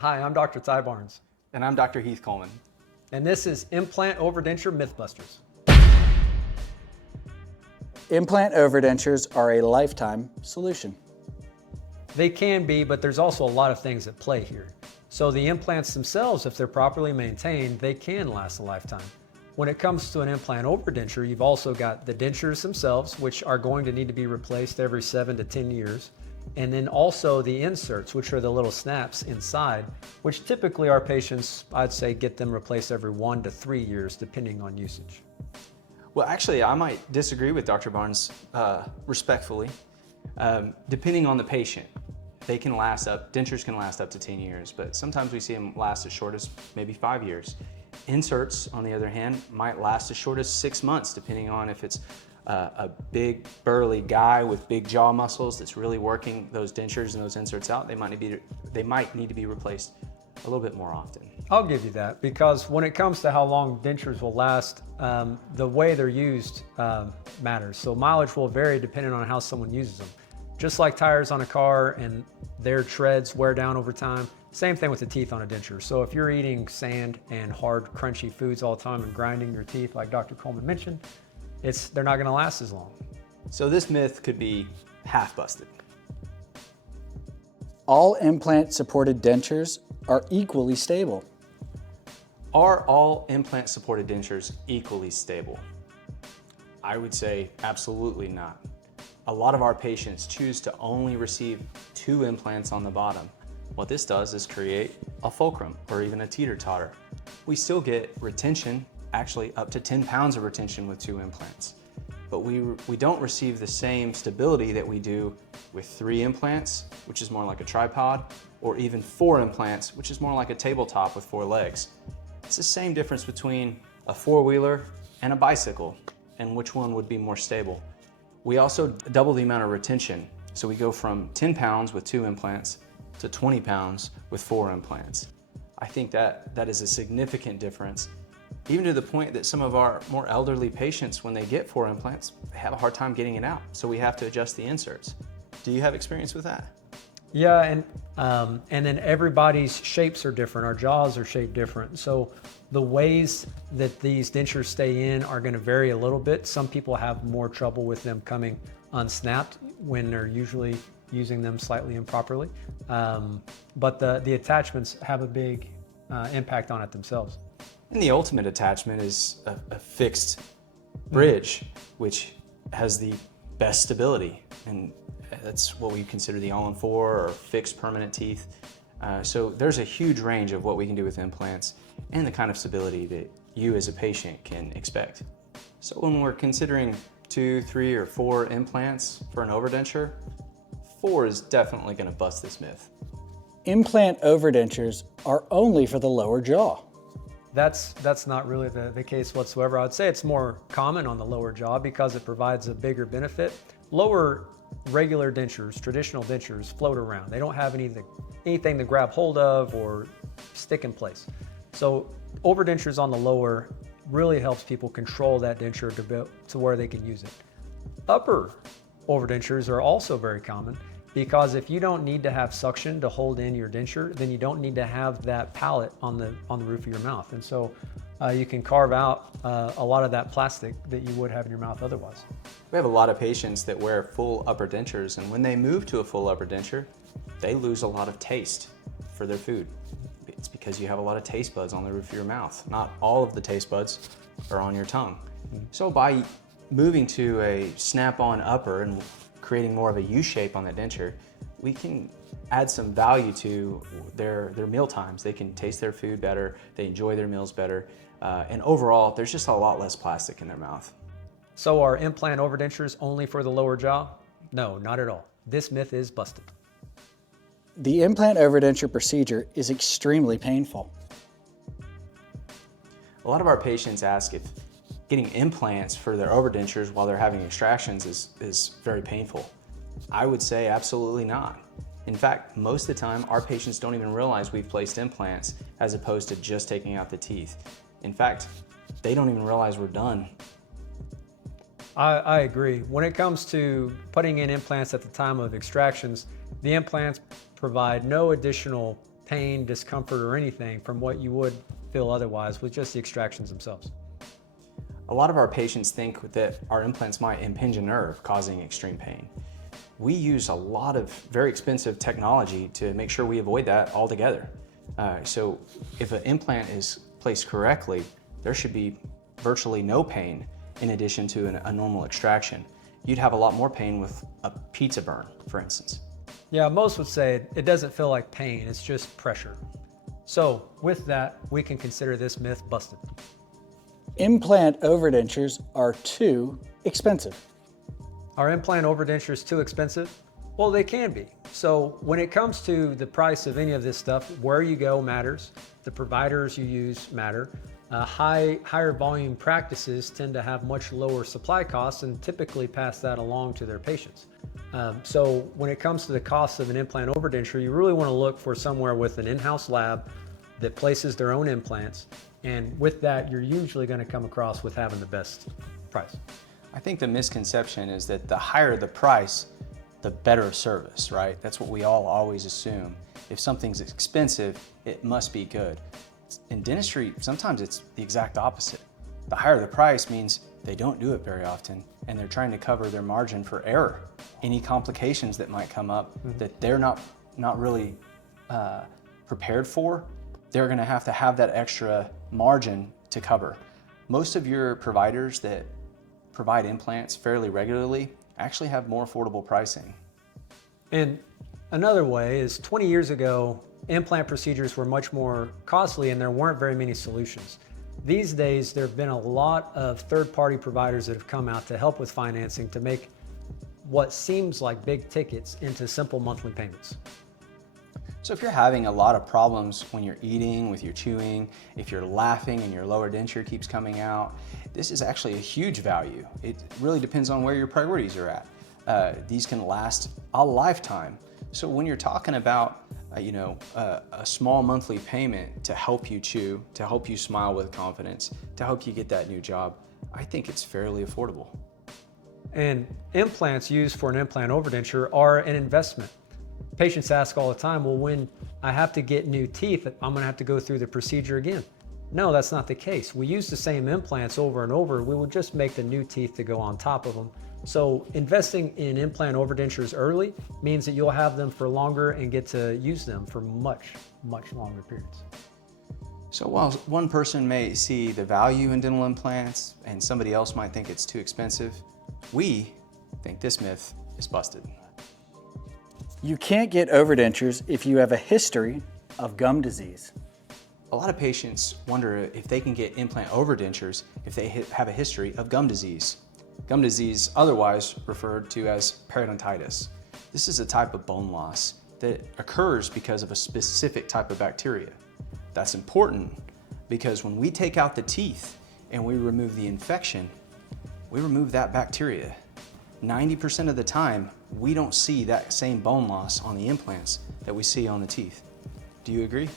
Hi, I'm Dr. Ty Barnes, And I'm Dr. Heath Coleman. and this is Implant Overdenture Mythbusters. Implant overdentures are a lifetime solution. They can be, but there's also a lot of things at play here. So the implants themselves, if they're properly maintained, they can last a lifetime. When it comes to an implant overdenture, you've also got the dentures themselves, which are going to need to be replaced every 7 to 10 years. And then also the inserts, which are the little snaps inside, which typically our patients, I'd say, get them replaced every 1 to 3 years, depending on usage. Well, actually, I might disagree with Dr. Barnes respectfully. Depending on the patient, dentures can last up to 10 years, but sometimes we see them last as short as maybe 5 years. Inserts, on the other hand, might last as short as 6 months, depending on if it's a big burly guy with big jaw muscles that's really working those dentures and those inserts out. They might need to be replaced a little bit more often. I'll give you that, because when it comes to how long dentures will last, the way they're used matters. So mileage will vary depending on how someone uses them. Just like tires on a car and their treads wear down over time, same thing with the teeth on a denture. So if you're eating sand and hard, crunchy foods all the time and grinding your teeth, like Dr. Coleman mentioned, they're not gonna last as long. So this myth could be half busted. All implant-supported dentures are equally stable. Are all implant-supported dentures equally stable? I would say absolutely not. A lot of our patients choose to only receive 2 implants on the bottom. What this does is create a fulcrum or even a teeter-totter. We still get retention, actually up to 10 pounds of retention with 2 implants. But we don't receive the same stability that we do with 3 implants, which is more like a tripod, or even 4 implants, which is more like a tabletop with 4 legs. It's the same difference between a 4-wheeler and a bicycle, and which one would be more stable. We also double the amount of retention. So we go from 10 pounds with 2 implants to 20 pounds with 4 implants. I think that is a significant difference, even to the point that some of our more elderly patients, when they get 4 implants, they have a hard time getting it out. So we have to adjust the inserts. Do you have experience with that? Yeah, and then everybody's shapes are different. Our jaws are shaped different. So the ways that these dentures stay in are gonna vary a little bit. Some people have more trouble with them coming unsnapped when they're usually using them slightly improperly. But the attachments have a big impact on it themselves. And the ultimate attachment is a fixed bridge, which has the best stability. And that's what we consider the all-in-4 or fixed permanent teeth. So there's a huge range of what we can do with implants and the kind of stability that you as a patient can expect. So when we're considering 2, 3, or 4 implants for an overdenture, 4 is definitely going to bust this myth. Implant overdentures are only for the lower jaw. That's not really the case whatsoever. I would say it's more common on the lower jaw because it provides a bigger benefit. Lower regular dentures, traditional dentures, float around. They don't have anything to grab hold of or stick in place. So overdentures on the lower really helps people control that denture to where they can use it. Upper overdentures are also very common because if you don't need to have suction to hold in your denture, then you don't need to have that palate on the roof of your mouth. And so you can carve out a lot of that plastic that you would have in your mouth otherwise. We have a lot of patients that wear full upper dentures, and when they move to a full upper denture, they lose a lot of taste for their food. It's because you have a lot of taste buds on the roof of your mouth. Not all of the taste buds are on your tongue. So by moving to a snap-on upper and creating more of a U shape on the denture, we can add some value to their meal times. They can taste their food better, they enjoy their meals better, and overall, there's just a lot less plastic in their mouth. So are implant overdentures only for the lower jaw? No, not at all. This myth is busted. The implant overdenture procedure is extremely painful. A lot of our patients ask if getting implants for their overdentures while they're having extractions is very painful. I would say absolutely not. In fact, most of the time, our patients don't even realize we've placed implants as opposed to just taking out the teeth. In fact, they don't even realize we're done. I agree. When it comes to putting in implants at the time of extractions, the implants provide no additional pain, discomfort, or anything from what you would feel otherwise with just the extractions themselves. A lot of our patients think that our implants might impinge a nerve, causing extreme pain. We use a lot of very expensive technology to make sure we avoid that altogether. So if an implant is placed correctly, there should be virtually no pain in addition to a normal extraction. You'd have a lot more pain with a pizza burn, for instance. Yeah, most would say it doesn't feel like pain, it's just pressure. So with that, we can consider this myth busted. Implant overdentures are too expensive. Are implant overdentures too expensive? Well, they can be. So when it comes to the price of any of this stuff, where you go matters, the providers you use matter. Higher volume practices tend to have much lower supply costs and typically pass that along to their patients. So when it comes to the cost of an implant overdenture, you really want to look for somewhere with an in-house lab that places their own implants. And with that, you're usually going to come across with having the best price. I think the misconception is that the higher the price, the better service, right? That's what we all always assume. If something's expensive, it must be good. In dentistry, sometimes it's the exact opposite. The higher the price means they don't do it very often, and they're trying to cover their margin for error. Any complications that might come up that they're not really prepared for, they're gonna have to have that extra margin to cover. Most of your providers that provide implants fairly regularly actually have more affordable pricing. And another way is 20 years ago, implant procedures were much more costly and there weren't very many solutions. These days, there have been a lot of third-party providers that have come out to help with financing to make what seems like big tickets into simple monthly payments. So if you're having a lot of problems when you're eating, with your chewing, if you're laughing and your lower denture keeps coming out, this is actually a huge value. It really depends on where your priorities are at. These can last a lifetime. So when you're talking about a small monthly payment to help you chew, to help you smile with confidence, to help you get that new job, I think it's fairly affordable. And implants used for an implant overdenture are an investment. Patients ask all the time, well, when I have to get new teeth, I'm gonna have to go through the procedure again. No, that's not the case. We use the same implants over and over. We will just make the new teeth to go on top of them. So investing in implant overdentures early means that you'll have them for longer and get to use them for much, much longer periods. So while one person may see the value in dental implants and somebody else might think it's too expensive, we think this myth is busted. You can't get overdentures if you have a history of gum disease. A lot of patients wonder if they can get implant overdentures if they have a history of gum disease. Gum disease, otherwise referred to as periodontitis. This is a type of bone loss that occurs because of a specific type of bacteria. That's important because when we take out the teeth and we remove the infection, we remove that bacteria. 90% of the time, we don't see that same bone loss on the implants that we see on the teeth. Do you agree?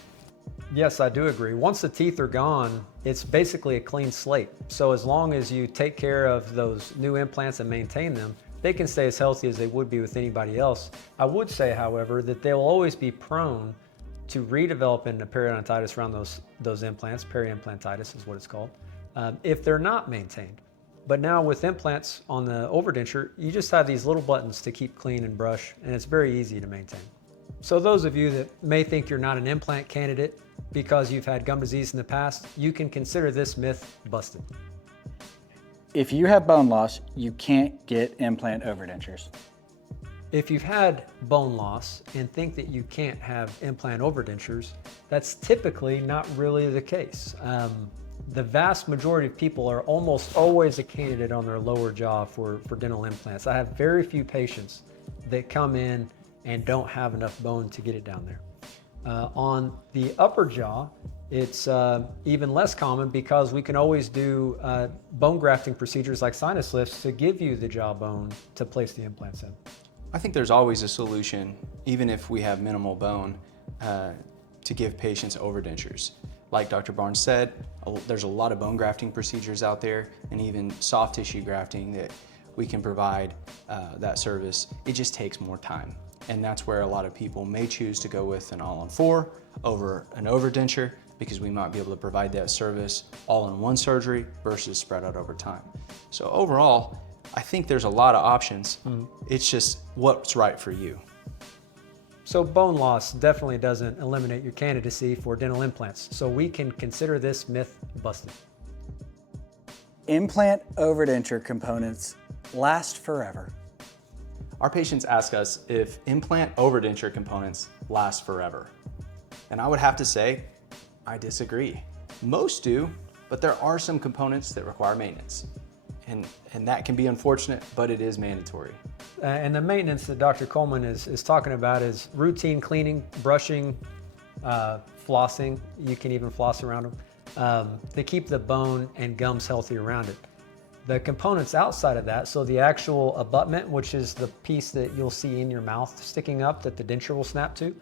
Yes, I do agree. Once the teeth are gone, it's basically a clean slate. So as long as you take care of those new implants and maintain them, they can stay as healthy as they would be with anybody else. I would say, however, that they'll always be prone to redeveloping a periodontitis around those implants. Periimplantitis is what it's called, if they're not maintained. But now with implants on the overdenture, you just have these little buttons to keep clean and brush, and it's very easy to maintain. So those of you that may think you're not an implant candidate because you've had gum disease in the past, you can consider this myth busted. If you have bone loss, you can't get implant overdentures. If you've had bone loss and think that you can't have implant overdentures, that's typically not really the case. The vast majority of people are almost always a candidate on their lower jaw for dental implants. I have very few patients that come in and don't have enough bone to get it down there. On the upper jaw, it's even less common because we can always do bone grafting procedures like sinus lifts to give you the jawbone to place the implants in. I think there's always a solution, even if we have minimal bone, to give patients overdentures. Like Dr. Barnes said, there's a lot of bone grafting procedures out there and even soft tissue grafting that we can provide that service. It just takes more time. And that's where a lot of people may choose to go with an all-on-4 over an overdenture, because we might be able to provide that service all in one surgery versus spread out over time. So overall, I think there's a lot of options. It's just what's right for you. So bone loss definitely doesn't eliminate your candidacy for dental implants, so we can consider this myth busted. Implant overdenture components last forever. Our patients ask us if implant overdenture components last forever. And I would have to say, I disagree. Most do, but there are some components that require maintenance. And that can be unfortunate, but it is mandatory. And the maintenance that Dr. Coleman is talking about is routine cleaning, brushing, flossing. You can even floss around them to keep the bone and gums healthy around it. The components outside of that, so the actual abutment, which is the piece that you'll see in your mouth sticking up that the denture will snap to,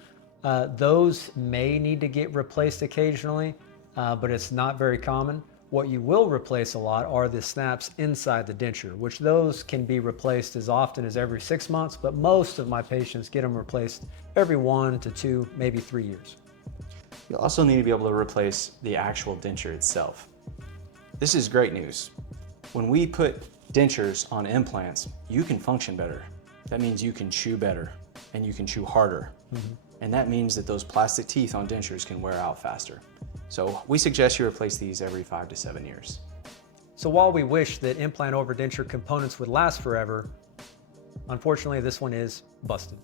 those may need to get replaced occasionally, but it's not very common. What you will replace a lot are the snaps inside the denture, which those can be replaced as often as every 6 months, but most of my patients get them replaced every 1 to 2, maybe 3 years. You'll also need to be able to replace the actual denture itself. This is great news. When we put dentures on implants, you can function better. That means you can chew better and you can chew harder. And that means that those plastic teeth on dentures can wear out faster. So we suggest you replace these every 5 to 7 years. So while we wish that implant overdenture components would last forever, unfortunately this one is busted.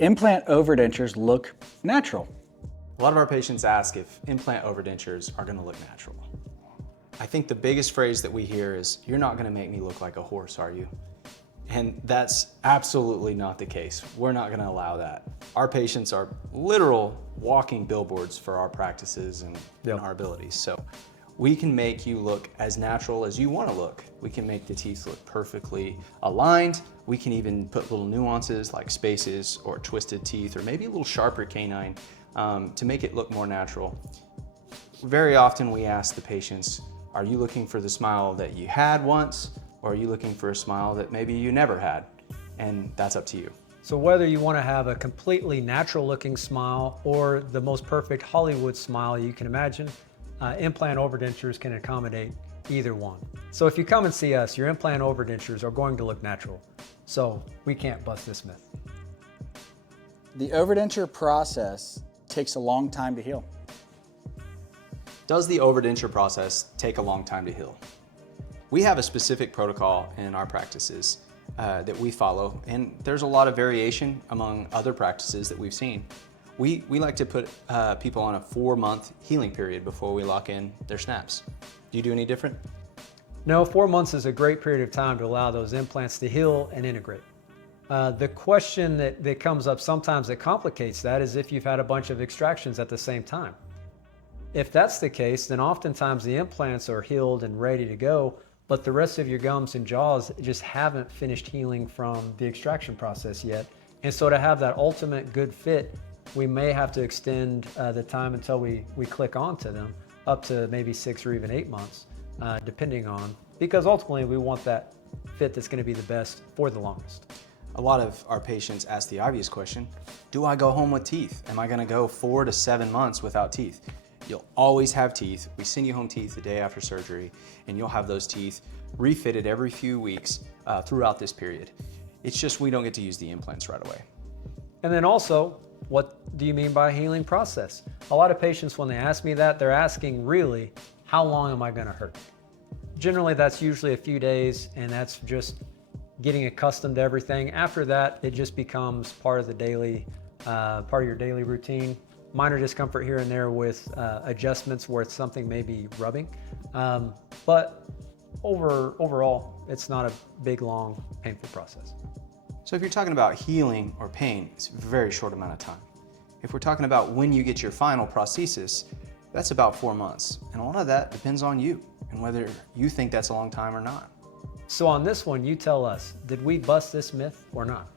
Implant overdentures look natural. A lot of our patients ask if implant overdentures are gonna look natural. I think the biggest phrase that we hear is, "You're not gonna make me look like a horse, are you?" And that's absolutely not the case. We're not gonna allow that. Our patients are literal walking billboards for our practices and our abilities. So we can make you look as natural as you wanna look. We can make the teeth look perfectly aligned. We can even put little nuances like spaces or twisted teeth or maybe a little sharper canine to make it look more natural. Very often we ask the patients, are you looking for the smile that you had once, or are you looking for a smile that maybe you never had? And that's up to you. So whether you want to have a completely natural looking smile or the most perfect Hollywood smile you can imagine, implant overdentures can accommodate either one. So if you come and see us, your implant overdentures are going to look natural. So we can't bust this myth. The overdenture process takes a long time to heal. Does the overdenture process take a long time to heal? We have a specific protocol in our practices that we follow, and there's a lot of variation among other practices that we've seen. We like to put people on a 4-month healing period before we lock in their snaps. Do you do any different? No, 4 months is a great period of time to allow those implants to heal and integrate. The question that comes up sometimes that complicates that is if you've had a bunch of extractions at the same time. If that's the case, then oftentimes the implants are healed and ready to go, but the rest of your gums and jaws just haven't finished healing from the extraction process yet. And so to have that ultimate good fit, we may have to extend the time until we click onto them up to maybe 6 or even 8 months, depending on, because ultimately we want that fit that's gonna be the best for the longest. A lot of our patients ask the obvious question, do I go home with teeth? Am I gonna go 4 to 7 months without teeth? You'll always have teeth. We send you home teeth the day after surgery, and you'll have those teeth refitted every few weeks throughout this period. It's just we don't get to use the implants right away. And then also, what do you mean by healing process? A lot of patients, when they ask me that, they're asking really, how long am I gonna hurt? Generally, that's usually a few days, and that's just getting accustomed to everything. After that, it just becomes part of the daily, part of your daily routine. Minor discomfort here and there with adjustments where something may be rubbing. But overall, it's not a big, long, painful process. So if you're talking about healing or pain, it's a very short amount of time. If we're talking about when you get your final prosthesis, that's about 4 months. And a lot of that depends on you and whether you think that's a long time or not. So on this one, you tell us, did we bust this myth or not?